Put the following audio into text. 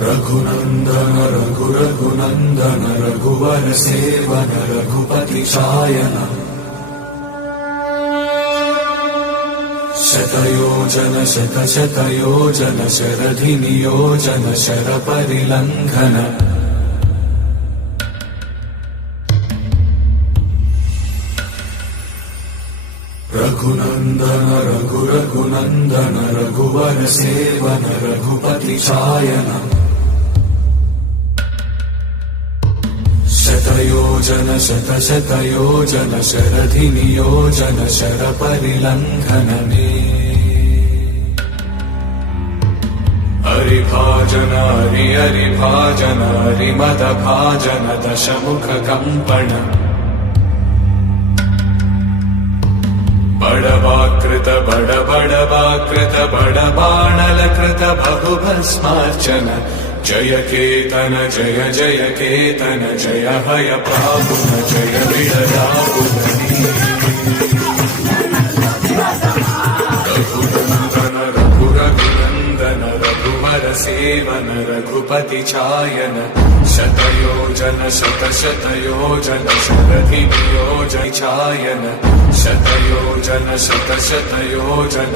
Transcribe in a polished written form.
रघुनंदन रघुनंदन रघुवर seven Raghupati Shayan शतयोजन शतशतयोजन शरधि नियोजन sir परिलंघन Raghunandan Raghunandan रघुवर seven Raghupati Shayan शतयोजन शतशतयोजन शरधि नियोजन sir परिलंघन हरिभाजन हरिभाजन हरिमद भाजन दशमुख कंपन बड़वाकृत बड़वाकृत बड़बाणलकृत बहुभस्मार्चन जय केतन जय जय केतन जय हय पापुन जय विडलापुन रघुनंदन रघुनंदन रघुवर सेवन रघुपति चायन शतयोजन शतशतयोजन शरधि नियोजन चायन शतयोजन शतशतयोजन